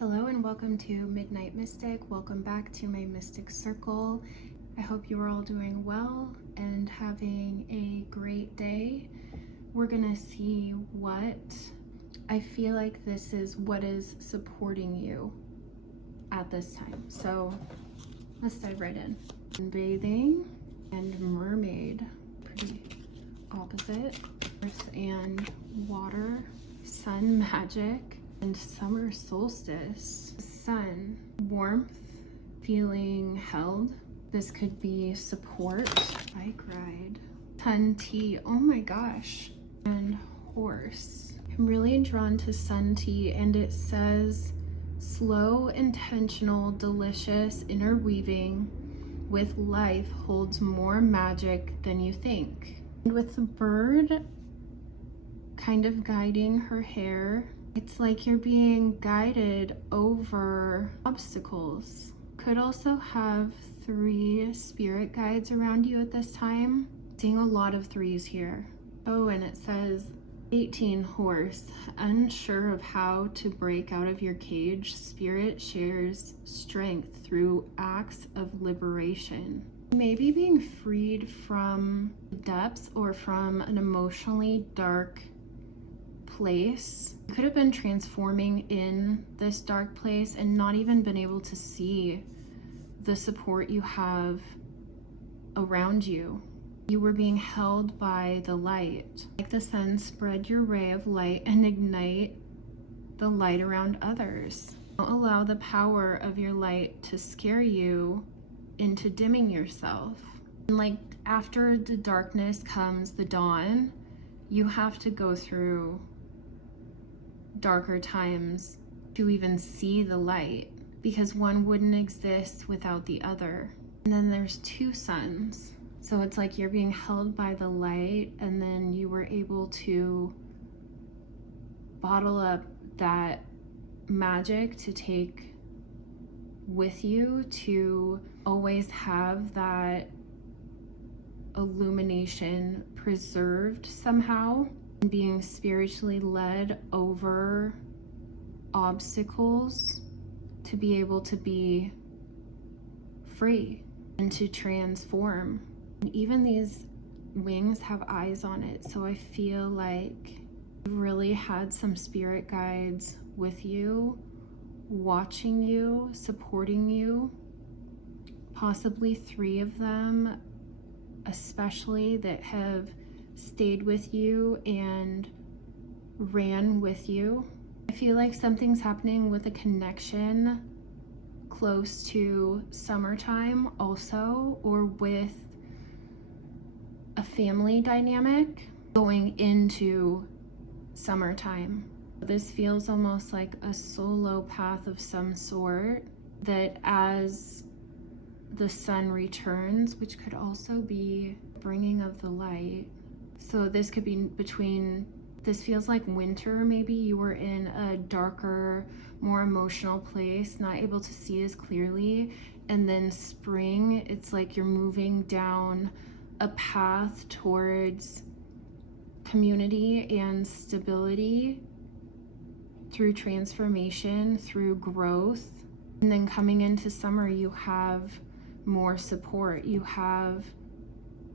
Hello and welcome to Midnight Mystic. Welcome back to my Mystic Circle. I hope you are all doing well and having a great day. We're gonna see what I feel like this is what is supporting you at this time. So let's dive right in. Bathing and mermaid, pretty opposite. Earth and water, sun magic, and summer solstice. Sun, warmth, feeling held. This could be support, bike ride, sun tea, oh my gosh, and horse. I'm really drawn to sun tea, and it says slow, intentional, delicious interweaving with life holds more magic than you think. And with the bird kind of guiding her hair, it's like you're being guided over obstacles. Could also have 3 spirit guides around you at this time. Seeing a lot of 3s here. Oh, and it says 18 horse. Unsure of how to break out of your cage, spirit shares strength through acts of liberation. Maybe being freed from the depths or from an emotionally dark place. You could have been transforming in this dark place and not even been able to see the support you have around you. You were being held by the light. Like the sun, spread your ray of light and ignite the light around others. Don't allow the power of your light to scare you into dimming yourself. And like after the darkness comes the dawn, you have to go through darker times to even see the light, because one wouldn't exist without the other. And then there's 2 suns, so it's like you're being held by the light, and then you were able to bottle up that magic to take with you, to always have that illumination preserved somehow, and being spiritually led over obstacles to be able to be free and to transform. And even these wings have eyes on it, so I feel like you've really had some spirit guides with you, watching you, supporting you, possibly 3 of them especially, that have stayed with you and ran with you. I feel like something's happening with a connection close to summertime also, or with a family dynamic going into summertime. This feels almost like a solo path of some sort, that as the sun returns, which could also be bringing of the light. So this could be between, this feels like winter, maybe you were in a darker, more emotional place, not able to see as clearly, and then spring, it's like you're moving down a path towards community and stability through transformation, through growth. And then coming into summer, you have more support, you have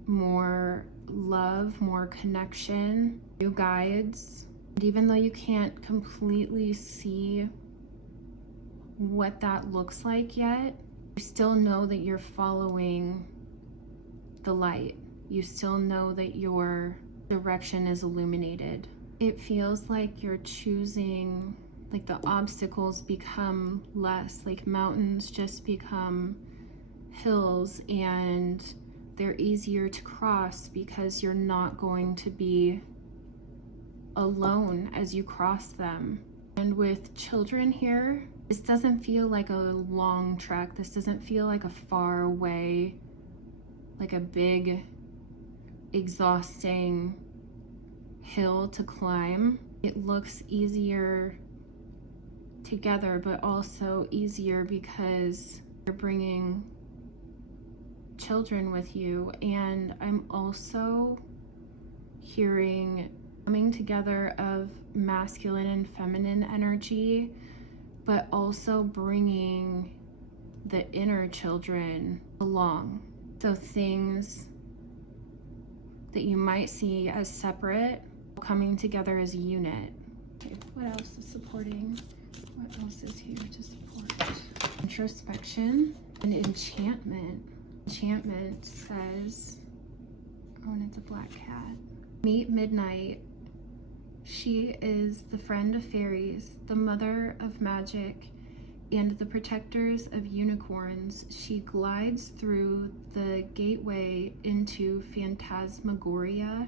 more love, more connection, new guides. And even though you can't completely see what that looks like yet, you still know that you're following the light. You still know that your direction is illuminated. It feels like you're choosing, like the obstacles become less, like mountains just become hills, and they're easier to cross because you're not going to be alone as you cross them. And with children here, this doesn't feel like a long trek. This doesn't feel like a far away, like a big, exhausting hill to climb. It looks easier together, but also easier because you're bringing children with you. And I'm also hearing coming together of masculine and feminine energy but also bringing the inner children along. So things that you might see as separate coming together as a unit. Okay, what else is supporting? What else is here to support? Introspection and enchantment. Enchantment says, oh, and it's a black cat. Meet Midnight. She is the friend of fairies, the mother of magic, and the protectors of unicorns. She glides through the gateway into phantasmagoria,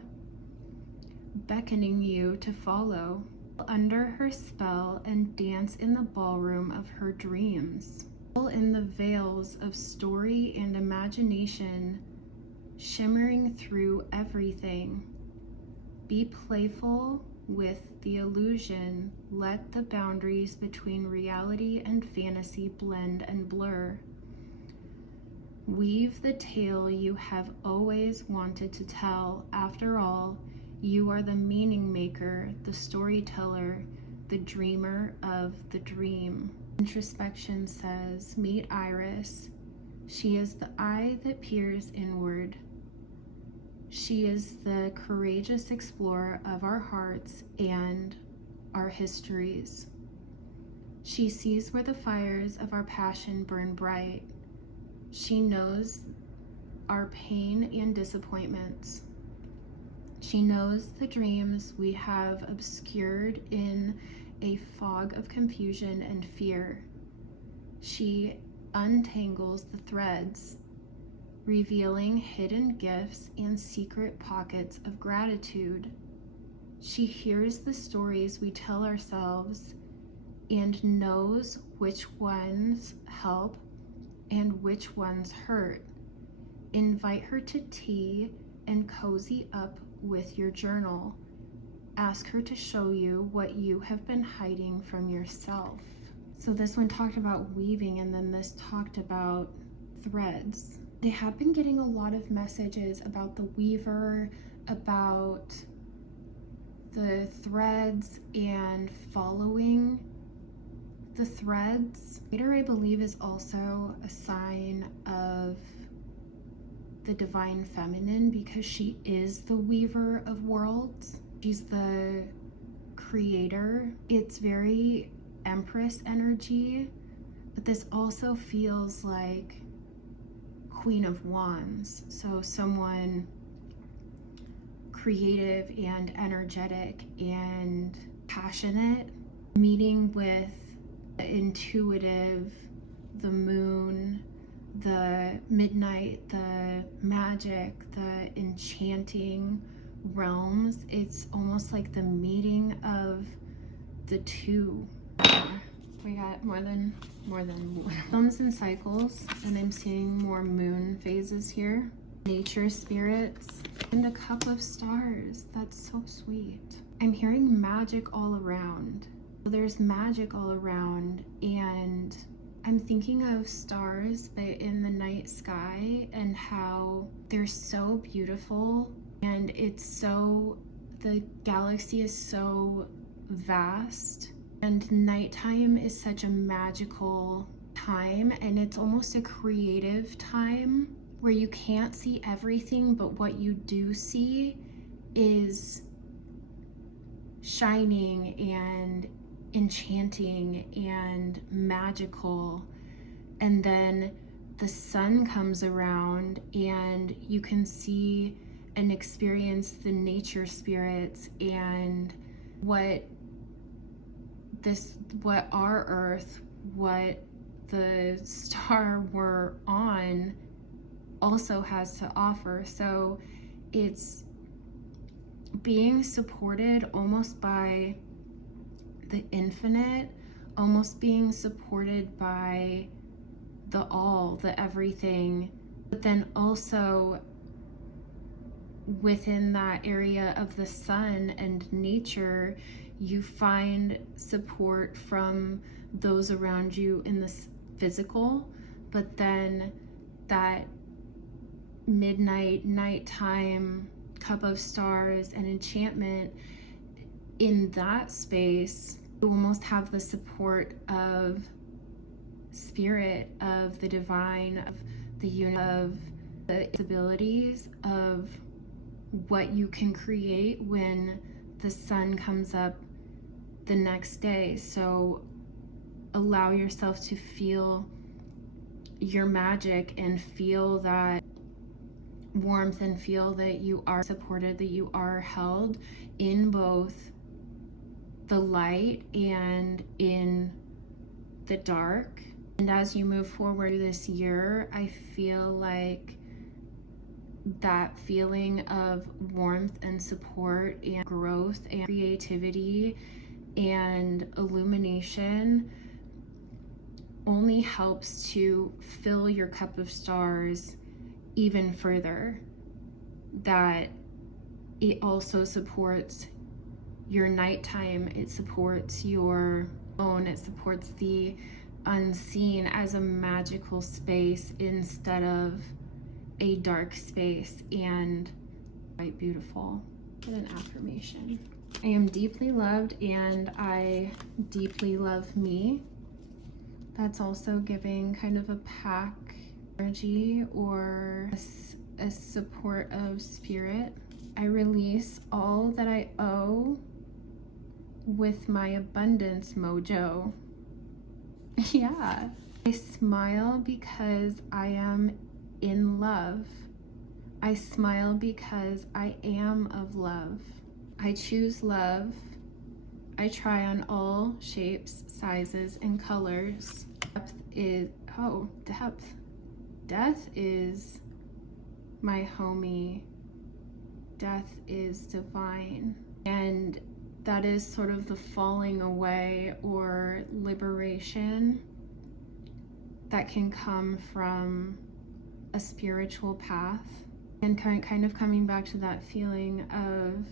beckoning you to follow under her spell and dance in the ballroom of her dreams. All in the veils of story and imagination, shimmering through everything. Be playful with the illusion. Let the boundaries between reality and fantasy blend and blur. Weave the tale you have always wanted to tell. After all, you are the meaning maker, the storyteller, the dreamer of the dream. Introspection says, meet Iris. She is the eye that peers inward. She is the courageous explorer of our hearts and our histories. She sees where the fires of our passion burn bright. She knows our pain and disappointments. She knows the dreams we have obscured in a fog of confusion and fear. She untangles the threads, revealing hidden gifts and secret pockets of gratitude. She hears the stories we tell ourselves and knows which ones help and which ones hurt. Invite her to tea and cozy up with your journal. Ask her to show you what you have been hiding from yourself. So this one talked about weaving, and then this talked about threads. They have been getting a lot of messages about the weaver, about the threads and following the threads. Later, I believe, is also a sign of the divine feminine because she is the weaver of worlds. She's the creator. It's very Empress energy, but this also feels like Queen of Wands. So someone creative and energetic and passionate, meeting with the intuitive, the moon, the midnight, the magic, the enchanting realms. It's almost like the meeting of the two. We got more than thumbs and cycles, and I'm seeing more moon phases here. Nature spirits and a cup of stars. That's so sweet. I'm hearing magic all around. There's magic all around, and I'm thinking of stars but in the night sky and how they're so beautiful, and it's so, the galaxy is so vast, and nighttime is such a magical time, and it's almost a creative time where you can't see everything, but what you do see is shining and enchanting and magical. And then the sun comes around and you can see and experience the nature spirits and what our earth, what the star we're on also has to offer. So it's being supported almost by the infinite, almost being supported by the all, the everything, but then also within that area of the sun and nature, you find support from those around you in this physical, but then that midnight, nighttime, cup of stars and enchantment, in that space You almost have the support of spirit, of the divine, of the universe, of the abilities of what you can create when the sun comes up the next day. So allow yourself to feel your magic and feel that warmth and feel that you are supported, that you are held in both the light and in the dark. And as you move forward this year, I feel like that feeling of warmth and support and growth and creativity and illumination only helps to fill your cup of stars even further. That it also supports your nighttime, it supports your own, it supports the unseen as a magical space instead of a dark space, and quite beautiful. Get an affirmation. I am deeply loved and I deeply love me. That's also giving kind of a pack energy or a support of spirit. I release all that I owe with my abundance mojo. Yeah. I smile because I am in love. I smile because I am of love. I choose love. I try on all shapes, sizes, and colors. Depth. Death is my homie. Death is divine. And that is sort of the falling away or liberation that can come from a spiritual path, and kind of coming back to that feeling of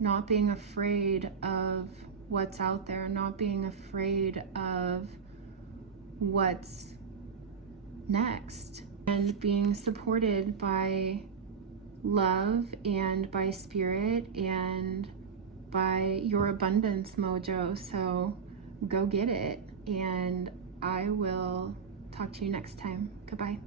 not being afraid of what's out there, not being afraid of what's next, and being supported by love and by spirit and by your abundance mojo. So go get it, and I will talk to you next time. Goodbye.